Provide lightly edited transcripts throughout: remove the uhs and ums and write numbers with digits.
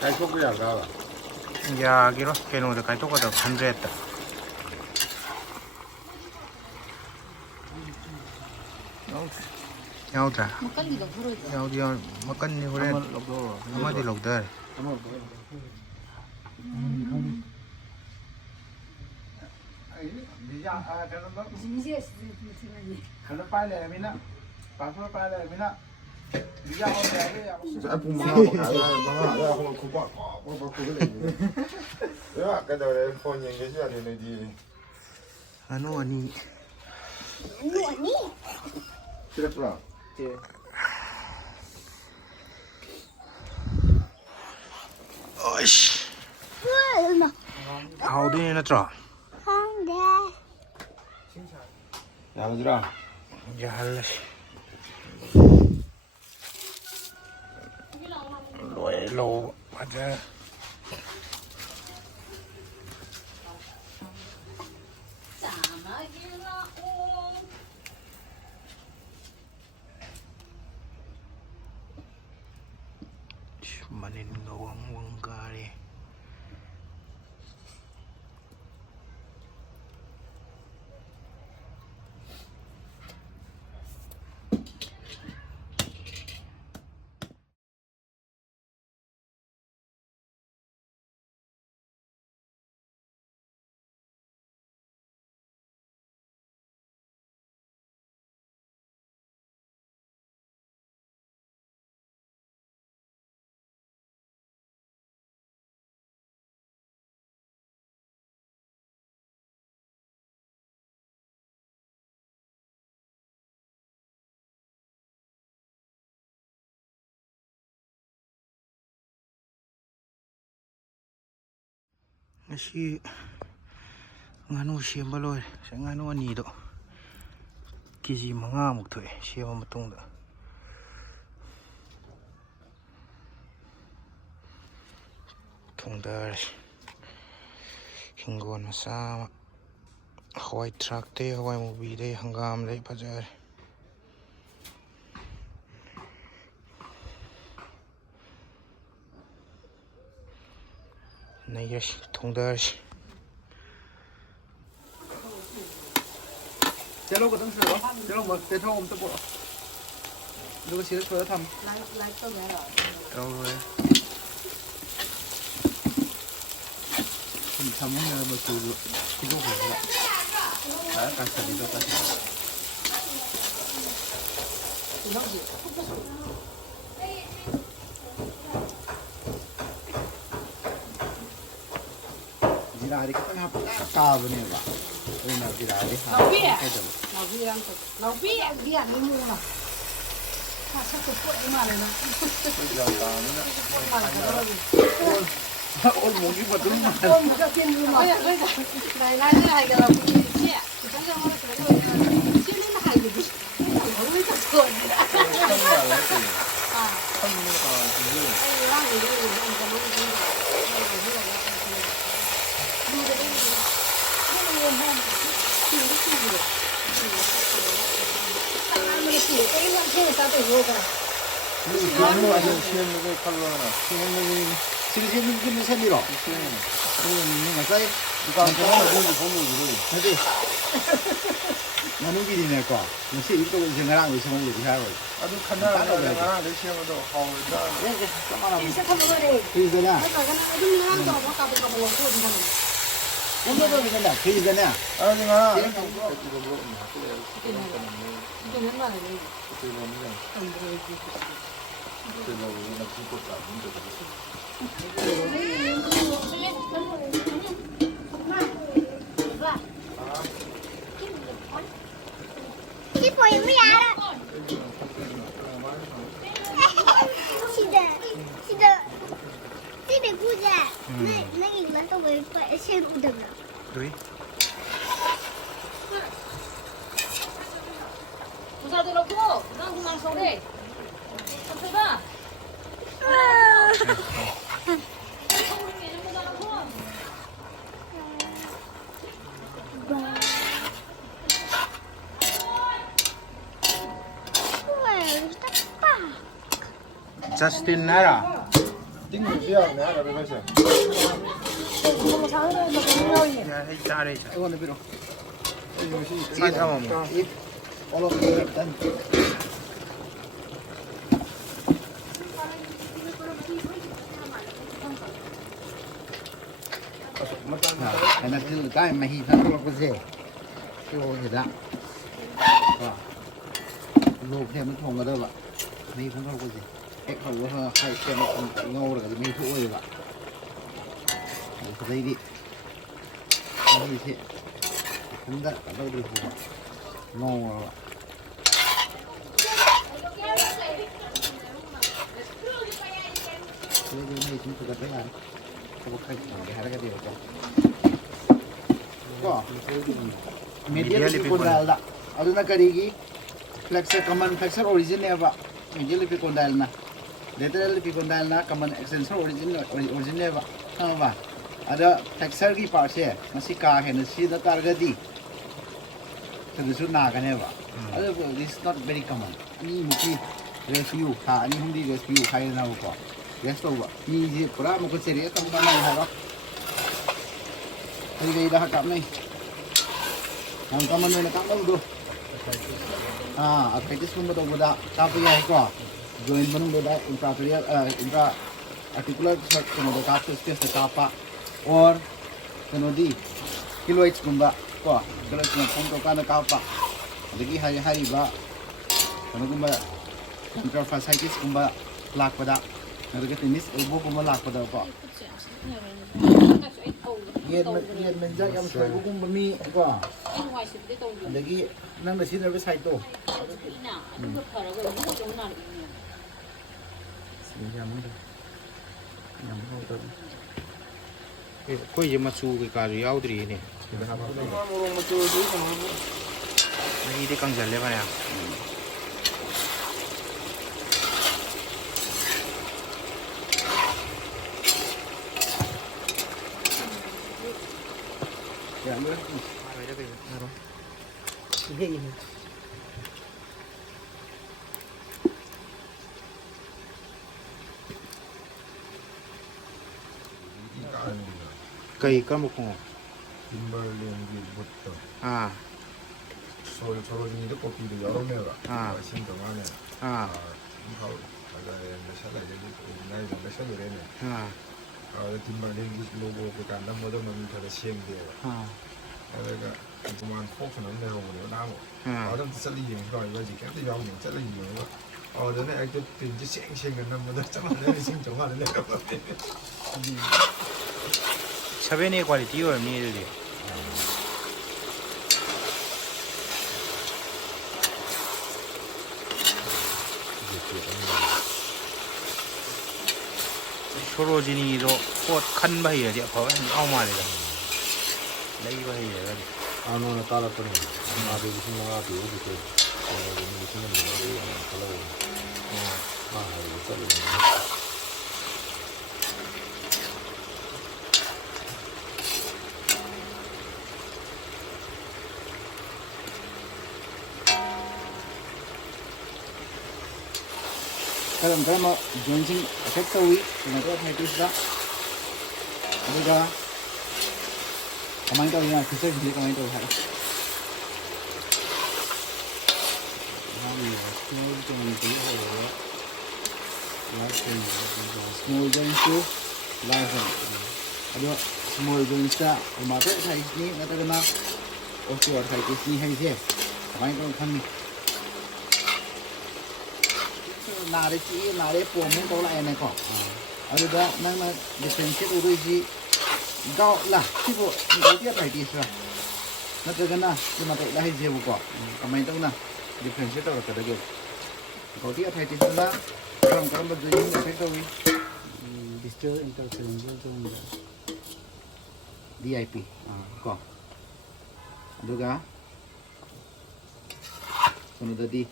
가이코그 야가. 야기로 걔노도 가이토가다 100. 야우다. 야우디야 막간니 호렌. 아마디 럭다. Kalau pilih mina, pasal pilih mina. Dia orang dia. Saya pun mana aku kuat, kuat lagi. Ya, kada orang phone yang dia ada ni. Anu ani. Tidak pula. Oish. 하우디니 나트라. Ya, betul. Ya hallas. Lo aja. Manin gawang wangkari. Ngasi nganu siyamba loy. Sa nganu ani do. Kiji 5muk thoy siyamba matungda. Thongda hingon masa hawai truck te hawai mobi de hangam le bajar. Naiyash thongdash. Chalo có tấm sửa, chalo mà cái thau tấm bộ. Lúc xíu sửa thầm. Lại tôi nghe rồi. Đâu rồi. Mình thầm nó mà từ cái gốc này lại. Đấy, càng sửa đi đâu càng sửa. Di lari kita ngapa tak benih pak? Benar di lari. Nó biết đi ăn đi mua mà. Sao sao tôi quậy mà này nó. Ôi muốn cái vật đúng mà. Ôi một cái tiền mua mà. Này này cái này là cái gì chứ? Chúng ta nói cái này chứ nó hay gì? Nó mới thật cười. Không là cái gì? À. Không là cái gì? Đây là cái gì? Anh có muốn cái gì? Đây là cái gì? Mua cái gì? Mua cái gì? Mua cái gì? cái nó chơi sao để vô cả. Kamu ada siapa yang kalau mana? Siapa yang sini mungkin saya ni loh. Ini macam bukan kalau dulu dulu. Nanti. Nganu gini ni kau. Mesti itu yang ngarang di sana jadi hari. Aduh kenal ngarang di sana tu hau dah. Mana? Bisa kamu beri. Bisa lah. Kalau kan ada ngarang tu apa kamu kamu lakukan di sana. Kamu tu bisa lah. Bisa lah. Ah ni ngarang. Itu mana ni? Chị Phù mới ra đó. Chị để cô ra. Nó nhìn nó tôi phải xem cũng được rồi. Rồi. Sao tôi đâu có? Nó không mang số đi. Sao ba? Justin Nara. 띵이야 내가 그래서 이거 상대에서 분명히 야, 이 짜래. 이거는 비록 이게 다 뭐. 일단 하나 들 까이 마히 산으로 보세 쇼해다ลูกเนี่ยมันทงกันได้ปะมีคนเขาก็สิเอ็กเขาว่าใครแกมันเงาเลยก็จะมีทุกเลยปะโอ้สบายดีนี่สิผมได้เราดูหัวงงแล้วปะเรื่องนี้ฉันถูกกันได้ไงเขาบอกใครหาได้หาได้กันเดียวกันก็เมียที่คนละเอาดูนักการีกีFlexer common flexer origin ne ba injil pi kondal na lateral pi kondal na common extensor origin ne ba ha ba ada flexer ki part se masi ka he na si da tar ga di so su na ga ne ba ada this is not very common ni muki rescue ha ni hundi rescue khai na ko yes to ba ni ji pura mo ko seria kam ba na ha ba ai dei da ka mai ham common ne ka ba do practice pun betul betul tapi ya itu join menung beda intraarticular articular kemudian kapsul space apa or kemudian kiloids kumba kok kalau cuma pun kan apa lagi hari-hari ba kemudian kumba intrafasciitis kumba lak pada nanti tenis elbow kumba lak pada kok yen menjak yang sebagai hukum bumi kok lagi nang da sin service site to कोई ये मचू के कार्य याउद्री ने नहीं दे कंग चले बने ya lu कई का मुखों timberland이 붙어 아 서로진이도 뽑기도 여러 명가 신동안에 아 이거 가자에 메시아가 여기 나이 좀 메시아를 해네 아 timberland이 로고 그 간다 모두 만 더 시행돼요 내가 그만 폭스는 내려오고 나고 어떤 뜻을 이용해서 이거지 걔도 야고 진짜를 이용해서 너네 아이도 빈지 쌩쌩은 남보다 정말 생 정말 내가 차변의 퀄리티 얼마일리 소로진이도 꽃 칸 바이야 돼 봐. 아무 말이야. 레이 바이야. 아노나 따라거든 아도 무슨 나가 비오고 그 무슨 뭐 하려고 이거 잘리네 kadang-kadang jointing effect tawi kenapa practice dah ada kemain tahu ya kita dia kemain tahu ada small joints tu large ada small joints dah mata size ni kata kena osteoarthritis ni hai je kemain tahu kan ni 나래 찌 나래 봄은 또 lại này có đó năng là differentiate ở đây gì gạo là cái bộ đầu tiên phải đi sao nó từ cái nào nhưng mà tại đây gì một quả cảm ơn tao nè differentiate ở cái đó đầu tiên phải đi sao là trong cái vật gì như thế đâu digital interference DIP có được á còn được đi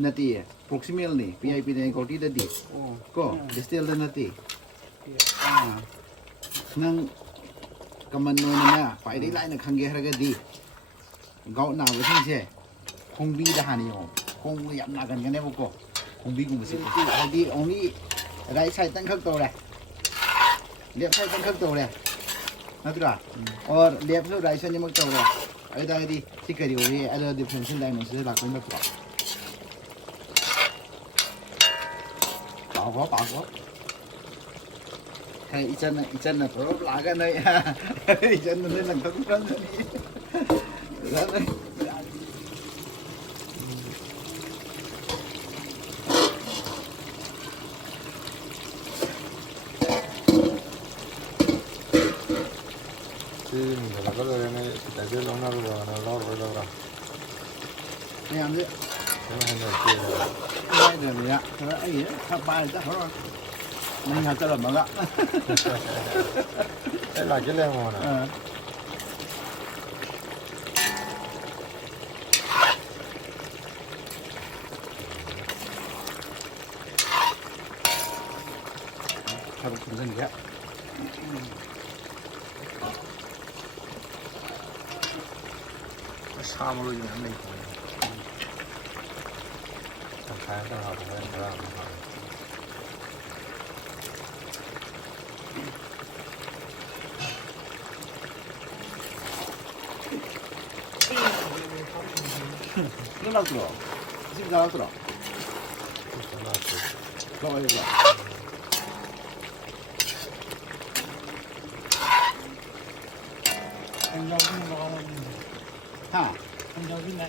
nanti proximal nih PIP dengan kau tidak di kok distil dan nanti nang kamannya pak ini lain nak hanggih harga di kau nak bersih je kong bi dah hani om kong yang nak kan kan buko ꯀꯨꯝꯕꯤꯒꯨꯝꯕꯁꯦ ꯍꯥꯏꯗꯤ ꯑꯣꯡꯂꯤ right ꯁꯥꯏꯗꯇꯪ ꯈꯛ ꯇꯧꯔꯦ left ꯁꯥꯏꯗꯇꯪ ꯈꯛ ꯇꯧꯔꯦ ꯅꯠꯇ꯭ꯔꯥ or ꯂꯦꯐꯁꯨ ꯔꯥꯏꯠꯁꯨ ꯑꯅꯤꯃꯛ ꯇꯧꯔꯦ ꯑꯗꯨꯇꯥꯔꯗꯤ ꯁꯤ ꯀꯔꯤ ꯑꯣꯏꯌꯦ ꯑꯗꯨ ꯗꯤꯐ꯭ꯔꯦꯟꯁꯤꯌꯦꯜ ꯗꯥꯏꯃꯦꯟꯁꯟꯁꯦ ꯂꯥꯛꯇꯣꯏ ꯅꯠꯇ꯭ꯔꯣ ꯄꯥꯈꯣ ꯍꯦ 이찬나 보러 라가 너희 이찬나 너랑 똑같은 지금 내가 그러네 다시 lon나로 가나 로로 그냥 이제 저는 이제 그냥 그래 아이 다 이제 하러 mình học cho là mọi ạ cái là cái leo mà nè 하고 무슨 게 사물로 좀 했네. 다양한 하고 그냥 nó đâu rồi xin ra rồi rồi rồi anh đâu cũng lo ha anh đâu biết lại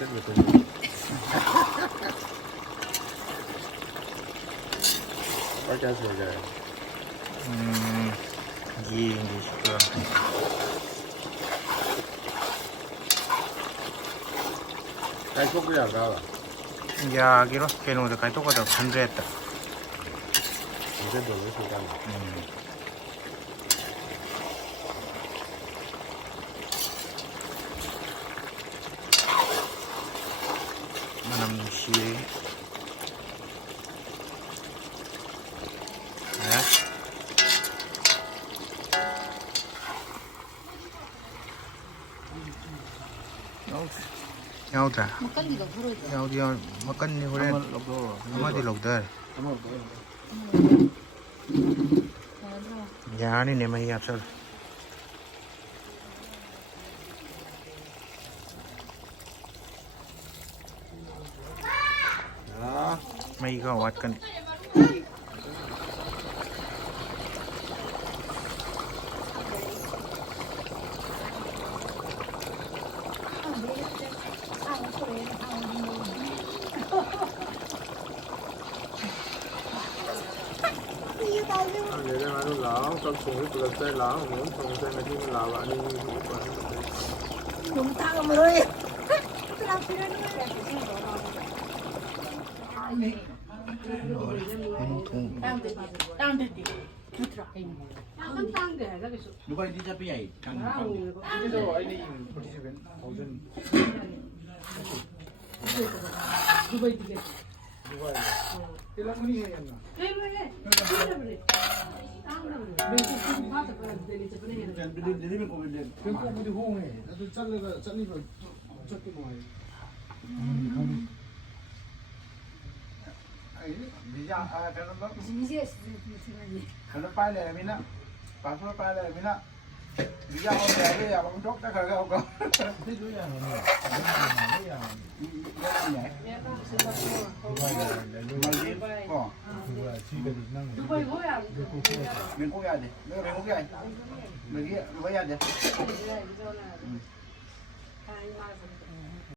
rất là tuyệt có cho sửa rồi 이게 싶어요. cái thuốc cái nào đó 야기로 걔는 가이 똑같아 반대했다. 이제 너무 좋다 만남 무시. 네. nhau trả nhau đi mà cân như thế nó đi lộc đây giá này nếu mà hiệp sao mấy cái hoạt cân người ta nói lão con xuống cái cửa tay lão muốn xuống tay này thì lão bạn đi chúng ta mà rồi 누가 이제 잡이야 이 그래서 아이디 participant 1000 Dubai ticket Dubai तेला पनि हे यांना दिल्ली में Covid 뱅크मध्ये home आहे आता चालली चक्की मोय Bisa kalau pilot mina, passport pilot mina, bisa kau jadi ya, kau dokter kalau kau. itu ya ini ya Oh, Dubai हो यार Minggu ya deh, minggu ya, minggu ya deh.